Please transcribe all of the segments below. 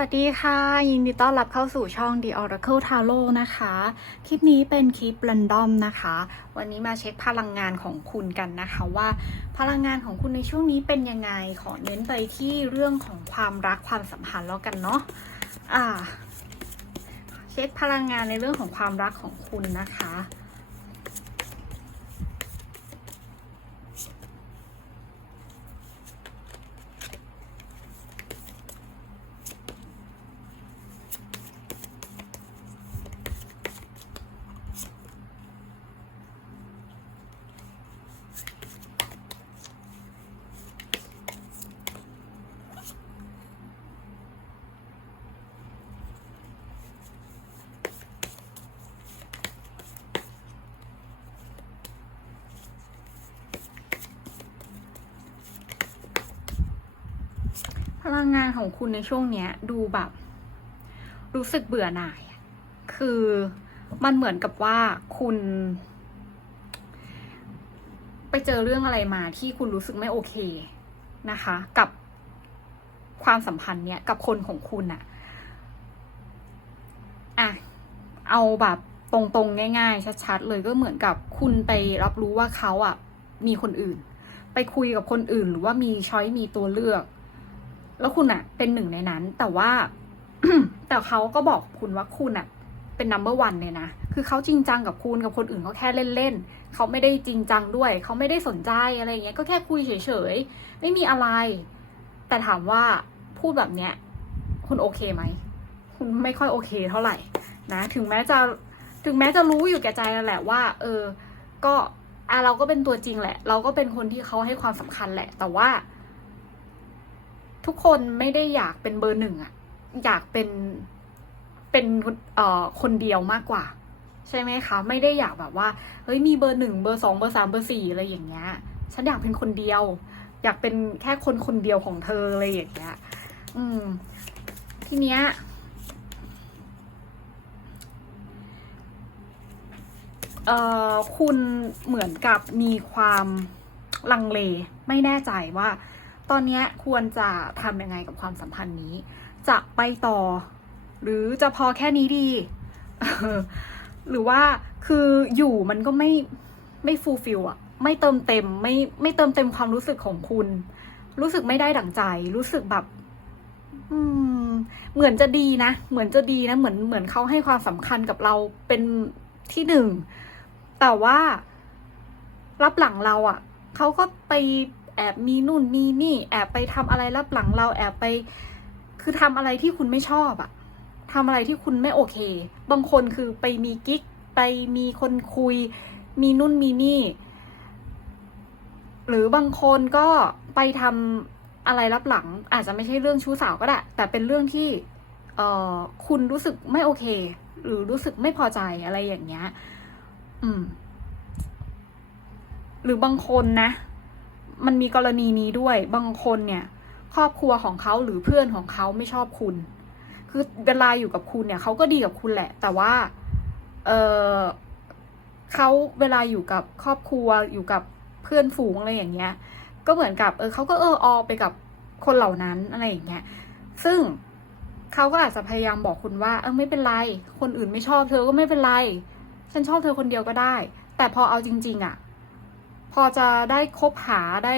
สวัสดีค่ะ ยินดีต้อนรับเข้าสู่ช่อง The Oracle Tarot นะคะ คลิปนี้เป็นคลิป r รนดอมนะคะ วันนี้มาเช็คพลังงานของคุณกันนะคะว่าพลังงานของคุณในช่วงนี้เป็นยังไง ขอเน้นไปที่เรื่องของความรักความสัมพันธ์แล้วกันเนาะอ่า เช็คพลังงานในเรื่องของความรักของคุณนะคะ ลังงานของคุณในช่วงเนี้ย ดูแบบ รู้สึกเบื่อหน่าย คือมันเหมือนกับว่าคุณ ไปเจอเรื่องอะไรมาที่คุณรู้สึกไม่โอเคนะคะ กับความสัมพันธ์เนี้ยกับคนของคุณอะอะเอาแบบตรงๆ ง่าย ๆ ชัดๆ เลยก็เหมือนกับคุณไปรับรู้ว่าเขาอะมีคนอื่น ไปคุยกับคนอื่น หรือว่ามีช้อยมีตัวเลือก แล้วคุณอะเป็นหนึ่งในนั้น แต่ว่า แต่เขาก็บอกคุณว่าคุณอะเป็นนัมเบอร์วันเลยนะ คือเขาจริงจังกับคุณกับคนอื่นเขาแค่เล่นๆเขาไม่ได้จริงจังด้วย เขาไม่ได้สนใจอะไรเงี้ย ก็แค่คุยเฉยๆ ไม่มีอะไร แต่ถามว่าพูดแบบเนี้ย คุณโอเคไหม คุณไม่ค่อยโอเคเท่าไหร่นะ ถึงแม้จะ ถึงแม้จะรู้อยู่แก่ใจแล้วแหละว่า เออ ก็อะเราก็เป็นตัวจริงแหละ เราก็เป็นคนที่เขาให้ความสำคัญแหละ แต่ว่า ทุกคนไม่ได้อยากเป็นเบอร์หนึ่งอะอยากเป็นเป็นเอ่อคนเดียวมากกว่า ใช่ไหมคะ ไม่ได้อยากแบบว่าเฮ้ยมีเบอร์หนึ่งเบอร์สองเบอร์สามเบอร์สี่อะไรอย่างเงี้ย ฉันอยากเป็นคนเดียว อยากเป็นแค่คนคนเดียวของเธออะไรอย่างเงี้ยอืม ทีเนี้ยเอ่อคุณเหมือนกับมีความลังเลไม่แน่ใจว่า ตอนนี้ควรจะทำยังไงกับความสัมพันธ์นี้ จะไปต่อ หรือจะพอแค่นี้ดี หรือว่าคืออยู่มันก็ไม่ไม่ฟูลฟิลอะไม่เติมเต็มไม่ไม่เติมเต็มความรู้สึกของคุณ รู้สึกไม่ได้ดั่งใจ รู้สึกแบบเหมือนจะดีนะ เหมือนจะดีนะ เหมือนเหมือนเขาให้ความสำคัญกับเราเป็นที่หนึ่ง แต่ว่ารับหลังเราอะ่ะ เขาก็ไป แอบมีนู่นมีนี่ แอบไปทำอะไรรับหลังเราแอบไป คือทำอะไรที่คุณไม่ชอบอะ่ะทำอะไรที่คุณไม่โอเค บางคนคือไปมีกิ๊ก ไปมีคนคุย มีนู่นมีนี่ หรือบางคนก็ไปทำอะไรรับหลัง อาจจะไม่ใช่เรื่องชู้สาวก็ได้ แต่เป็นเรื่องที่เออคุณรู้สึกไม่โอเค หรือรู้สึกไม่พอใจอะไรอย่างเงี้ย อืม หรือบางคนนะ มันมีกรณีนี้ด้วยบางคนเนี่ย ครอบครัวของเขาหรือเพื่อนของเขาไม่ชอบคุณ คือเวลาอยู่กับคุณเนี่ยเขาก็ดีกับคุณแหละ แต่ว่า เออเขาเวลาอยู่กับครอบครัวอยู่กับเพื่อนฝูงอะไรอย่างเงี้ย ก็เหมือนกับ เออเขาก็เอออไปกับคนเหล่านั้นอะไรอย่างเงี้ย ซึ่งเขาก็อาจจะพยายามบอกคุณว่า เออไม่เป็นไร คนอื่นไม่ชอบเธอก็ไม่เป็นไร ฉันชอบเธอคนเดียวก็ได้ แต่พอเอาจริง ๆอะ พอจะได้คบหาได้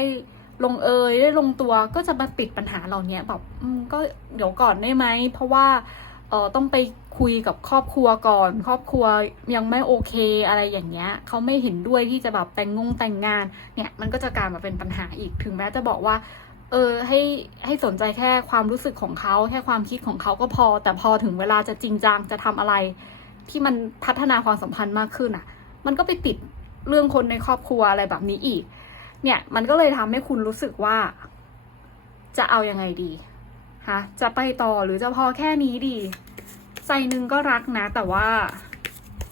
ลงเอยได้ลงตัวก็จะมาติดปัญหาเหล่านี้แบบก็เดี๋ยวก่อนได้ไหมเพราะว่าเออต้องไปคุยกับครอบครัวก่อน ครอบครัวยังไม่โอเคอะไรอย่างเงี้ยเขาไม่เห็นด้วยที่จะแบบแต่งงงแต่งงานเนี่ยมันก็จะกลายมาเป็นปัญหาอีกถึงแม้จะบอกว่า เออให้ให้สนใจแค่ความรู้สึกของเขาแค่ความคิดของเขาก็พอ แต่พอถึงเวลาจะจริงจังจะทำอะไร ที่มันพัฒนาความสัมพันธ์มากขึ้นอะ มันก็ไปติด เรื่องคนในครอบครัวอะไรแบบนี้อีก เนี่ยมันก็เลยทำให้คุณรู้สึกว่า จะเอายังไงดีฮะจะไปต่อหรือจะพอแค่นี้ดี ใจหนึ่งก็รักนะ แต่ว่า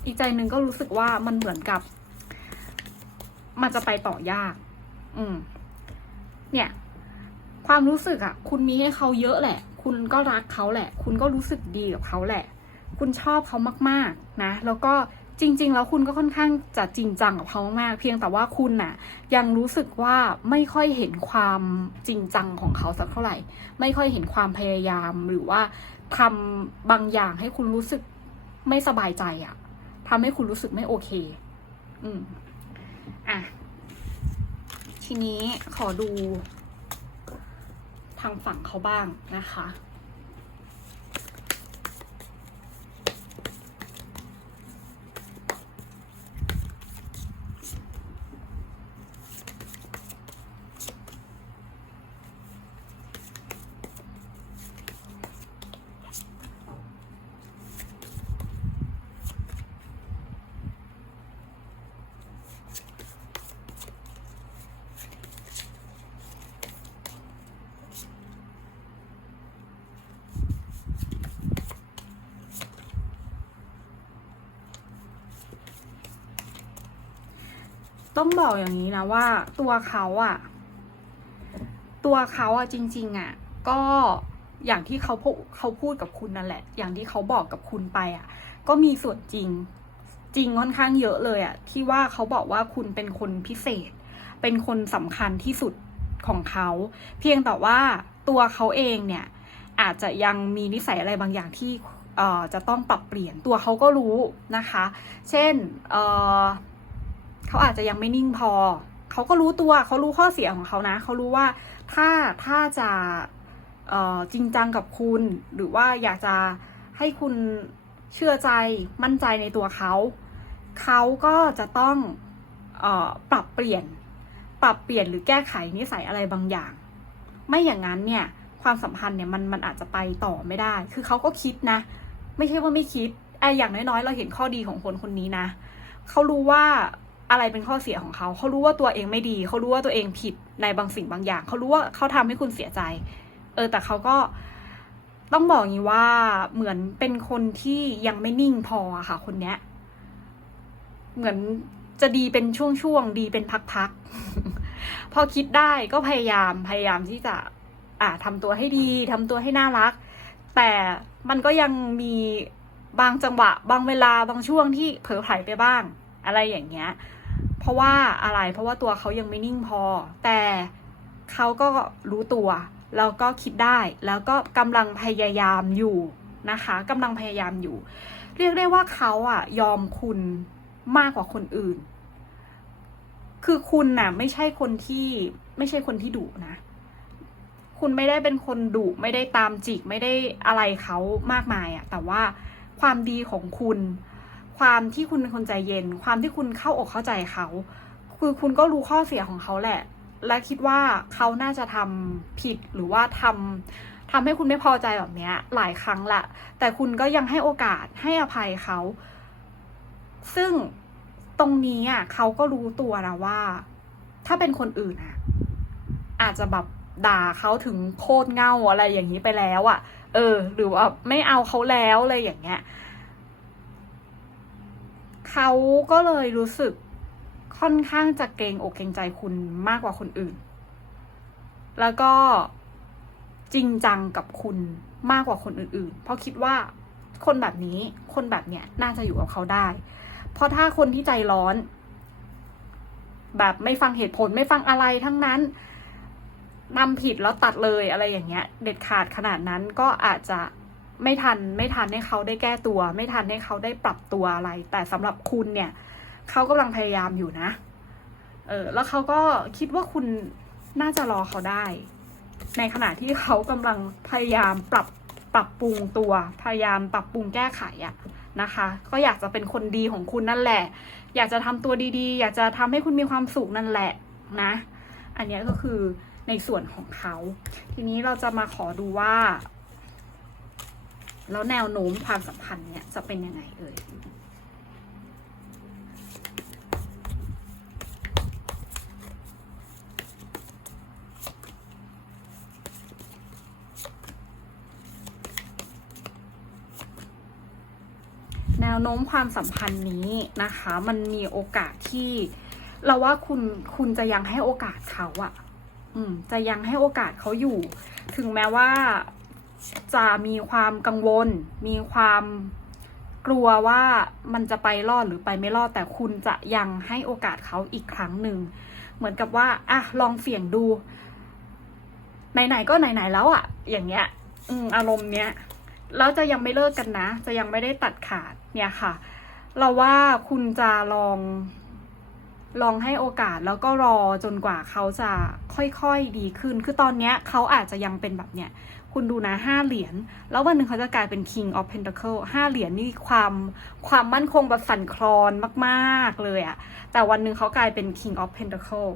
อีกใจหนึ่งก็รู้สึกว่ามันเหมือนกับ มันจะไปต่อยาก อืม เนี่ย ความรู้สึกอะคุณมีให้เขาเยอะแหละ คุณก็รักเขาแหละ คุณก็รู้สึกดีกับเขาแหละ คุณชอบเขามาก ๆ นะ แล้วก็ จริง ๆ แล้วคุณก็ค่อนข้างจะจริงจังกับเขามากๆเพียงแต่ว่าคุณน่ะ ยังรู้สึกว่าไม่ค่อยเห็นความจริงจังของเขาสักเท่าไหร่ ไม่ค่อยเห็นความพยายามหรือว่าทำบางอย่างให้คุณรู้สึกไม่สบายใจอะทำให้คุณรู้สึกไม่โอเค อืมอะทีนี้ขอดูทางฝั่งเขาบ้างนะคะ ต้องบอกอย่างนี้นะว่าตัวเขาอะตัวเขาอะจริง ๆอะก็อย่างที่เขาพูเขาพูดกับคุณนั่นแหละ อย่างที่เขาบอกกับคุณไปอะก็มีส่วนจริง จริงค่อนข้างเยอะเลยอะที่ว่าเขาบอกว่าคุณเป็นคนพิเศษ เป็นคนสำคัญที่สุดของเขา เพียงแต่ว่าตัวเขาเองเนี่ยอาจจะยังมีนิสัยอะไรบางอย่างที่เออจะต้องปรับเปลี่ยนตัวเขาก็รู้นะคะ เช่น เขาอาจจะยังไม่นิ่งพอ เขาก็รู้ตัวเขารู้ข้อเสียของเขานะ เขารู้ว่าถ้าถ้าจะจริงจังกับคุณ หรือว่าอยากจะให้คุณเชื่อใจมั่นใจในตัวเขา เขาก็จะต้องออปรับเปลี่ยน ปรับเปลี่ยนหรือแก้ไขนิสัยอะไรบางอย่าง ไม่อย่างนั้นเนี่ยความสัมพันธ์เนี่ยมันมันอาจจะไปต่อไม่ได้ คือเขาก็คิดนะ ไม่ใช่ว่าไม่คิดไอ้อย่างน้อยๆ เราเห็นข้อดีของคนคนนี้นะ เขารู้ว่า อะไรเป็นข้อเสียของเขา เขารู้ว่าตัวเองไม่ดี เขารู้ว่าตัวเองผิดในบางสิ่งบางอย่าง เขารู้ว่าเขาทำให้คุณเสียใจ เออ แต่เขาก็ต้องบอกอย่างนี้ว่าเหมือนเป็นคนที่ยังไม่นิ่งพอค่ะ คนเนี้ย เหมือนจะดีเป็นช่วงๆ ดีเป็นพักๆ พอคิดได้ก็พยายามพยายามที่จะ อ่าทำตัวให้ดีทำตัวให้น่ารัก แต่มันก็ยังมีบางจังหวะ บางเวลาบางช่วงที่เผลอไผลไปบ้าง อะไรอย่างเงี้ย เพราะว่าอะไร เพราะว่าตัวเขายังไม่นิ่งพอ แต่เขาก็รู้ตัว แล้วก็คิดได้ แล้วก็กำลังพยายามอยู่นะคะกำลังพยายามอยู่ เรียกได้ว่าเขาอะยอมคุณมากกว่าคนอื่น คือคุณน่ะ ไม่ใช่คนที่ไม่ใช่คนที่ดุนะ คุณไม่ได้เป็นคนดุไม่ได้ตามจิกไม่ได้อะไรเขามากมายอะแต่ว่าความดีของคุณ ความที่คุณเป็นคนใจเย็น ความที่คุณเข้าอกเข้าใจเขา คือคุณก็รู้ข้อเสียของเขาแหละ และคิดว่าเขาน่าจะทำผิดหรือว่าทำทำให้คุณไม่พอใจแบบเนี้ยหลายครั้งละแต่คุณก็ยังให้โอกาสให้อภัยเขา ซึ่งตรงนี้อะเขาก็รู้ตัวนะว่า ถ้าเป็นคนอื่นอะ อาจจะแบบด่าเขาถึงโคตรเง่าอะไรอย่างนี้ไปแล้วอะ เออ หรือว่าไม่เอาเขาแล้วอะไรอย่างเงี้ย เขาก็เลยรู้สึกค่อนข้างจะเกรงอกเกรงใจคุณมากกว่าคนอื่น แล้วก็จริงจังกับคุณมากกว่าคนอื่นๆ เพราะคิดว่าคนแบบนี้คนแบบเนี้ยน่าจะอยู่กับเขาได้ เพราะถ้าคนที่ใจร้อน แบบไม่ฟังเหตุผลไม่ฟังอะไรทั้งนั้นนำผิดแล้วตัดเลยอะไรอย่างเงี้ย เด็ดขาดขนาดนั้นก็อาจจะ ไม่ทันไม่ทันให้เขาได้แก้ตัว ไม่ทันให้เขาได้ปรับตัวอะไร แต่สำหรับคุณเนี่ยเขากำลังพยายามอยู่นะ เออแล้วเขาก็คิดว่าคุณน่าจะรอเขาได้ ในขณะที่เขากำลังพยายามปรับปรับปรุงตัว พยายามปรับปรุงแก้ไขอะนะคะ ก็อยากจะเป็นคนดีของคุณนั่นแหละ อยากจะทำตัวดีๆ อยากจะทำให้คุณมีความสุขนั่นแหละนะ อันนี้ก็คือในส่วนของเขา ทีนี้เราจะมาขอดูว่า แล้วแนวโน้มความสัมพันธ์เนี่ยจะเป็นยังไงเอ่ยแนวโน้มความสัมพันธ์นี้นะคะ มันมีโอกาสที่เราว่าคุณคุณจะยังให้โอกาสเขาอะอืม จะยังให้โอกาสเขาอยู่ ถึงแม้ว่า จะมีความกังวล มีความกลัวว่ามันจะไปรอดหรือไปไม่รอด แต่คุณจะยังให้โอกาสเขาอีกครั้งหนึ่ง เหมือนกับว่าอะลองเสี่ยงดู ไหนๆก็ไหนๆแล้วอะอย่างเงี้ย อืมอารมณ์เนี้ยแล้วจะยังไม่เลิกกันนะ จะยังไม่ได้ตัดขาดเนี่ยค่ะ เราว่าคุณจะลองลองให้โอกาสแล้วก็รอจนกว่าเขาจะค่อยๆดีขึ้น คือตอนเนี้ยเขาอาจจะยังเป็นแบบเนี้ย คุณดูนะห้าเหรียญแล้ววันหนึ่งเขาจะกลายเป็น King of Pentacle ห้าเหรียญนี่ความความมั่นคงแบบสั่นคลอนมากๆเลยอะแต่วันหนึ่งเขากลายเป็น King of Pentacle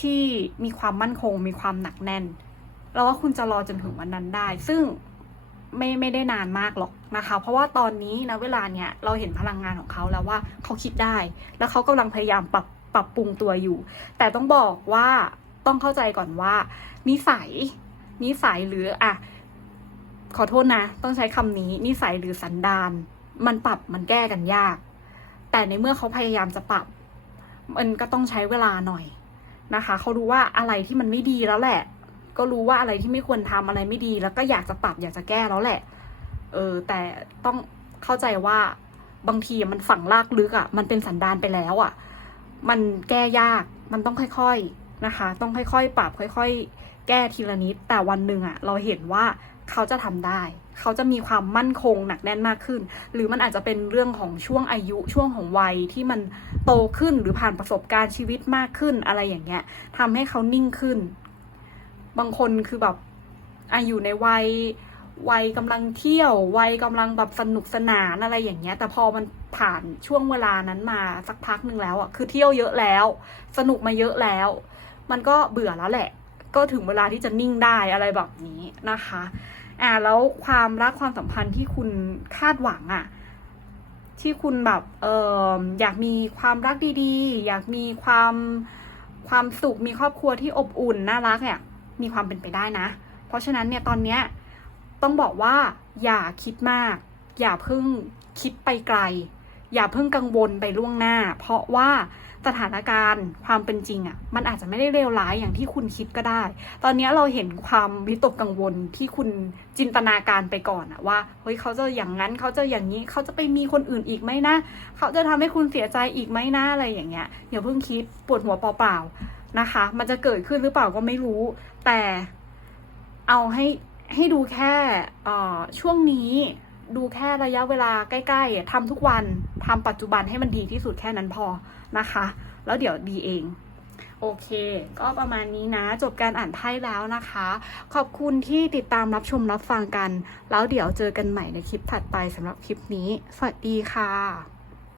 ที่มีความมั่นคงมีความหนักแน่นแล้วว่าคุณจะรอจนถึงวันนั้นได้ ซึ่งไม่ไม่ได้นานมากหรอกนะคะ เพราะว่าตอนนี้นะเวลาเนี้ยเราเห็นพลังงานของเขาแล้วว่าเขาคิดได้ แล้วเขากำลังพยายามปรับปรับปรุงตัวอยู่ แต่ต้องบอกว่าต้องเข้าใจก่อนว่านิสัย นิสัยหรืออะขอโทษนะ ต้องใช้คำนี้ นิสัยหรือสันดาน มันปรับมันแก้กันยาก แต่ในเมื่อเขาพยายามจะปรับ มันก็ต้องใช้เวลาหน่อยนะคะ เขารู้ว่าอะไรที่มันไม่ดีแล้วแหละ ก็รู้ว่าอะไรที่ไม่ควรทำอะไรไม่ดี แล้วก็อยากจะปรับอยากจะแก้แล้วแหละ เออ แต่ต้องเข้าใจว่าบางทีมันฝังลากลึกอะ่ะ มันเป็นสันดานไปแล้วอะ่ะ มันแก้ยาก มันต้องค่อยๆนะคะ ต้องค่อยๆ ปรับค่อย ๆ แก้ทีละนิด แต่วันหนึ่งอะเราเห็นว่าเขาจะทำได้ เขาจะมีความมั่นคงหนักแน่นมากขึ้น หรือมันอาจจะเป็นเรื่องของช่วงอายุช่วงของวัยที่มันโตขึ้นหรือผ่านประสบการณ์ชีวิตมากขึ้นอะไรอย่างเงี้ยทำให้เขานิ่งขึ้น บางคนคือแบบอาอยู่ในวัยวัยกำลังเที่ยว วัยกำลังแบบสนุกสนานอะไรอย่างเงี้ย แต่พอมันผ่านช่วงเวลานั้นมาสักพักหนึ่งแล้วอะคือเที่ยวเยอะแล้ว สนุกมาเยอะแล้ว มันก็เบื่อแล้วแหละ ก็ถึงเวลาที่จะนิ่งได้อะไรแบบนี้นะคะอ่าแล้วความรักความสัมพันธ์ที่คุณคาดหวังอะที่คุณแบบเอออยากมีความรักดีๆ อยากมีความความสุขมีครอบครัวที่อบอุ่นน่ารักเนี่ยมีความเป็นไปได้นะ เพราะฉะนั้นเนี่ยตอนเนี้ยต้องบอกว่าอย่าคิดมาก อย่าเพิ่งคิดไปไกล อย่าเพิ่งกังวลไปล่วงหน้า เพราะว่าสถานการณ์ความเป็นจริงอะ่ะ มันอาจจะไม่ได้เลวร้ายอย่างที่คุณคิดก็ได้ ตอนนี้เราเห็นความวิตกกังวลที่คุณจินตนาการไปก่อนอะว่าเฮ้ยเขาจะอย่างนั้นเขาจะอย่างนี้เขาจะไปมีคนอื่นอีกไหมนะ เขาจะทำให้คุณเสียใจอีกไหมนะอะไรอย่างเงี้ยอย่าเพิ่งคิดปวดหัวเปล่าๆนะคะ มันจะเกิดขึ้นหรือเปล่าก็ไม่รู้ แต่เอาให้ให้ดูแค่ช่วงนี้ ดูแค่ระยะเวลาใกล้ๆอะทำทุกวันทำปัจจุบันให้มันดีที่สุดแค่นั้นพอนะคะ แล้วเดี๋ยวดีเองโอเค ก็ประมาณนี้นะ จบการอ่านไพ่แล้วนะคะ ขอบคุณที่ติดตามรับชมรับฟังกัน แล้วเดี๋ยวเจอกันใหม่ในคลิปถัดไปสำหรับคลิปนี้ สวัสดีค่ะ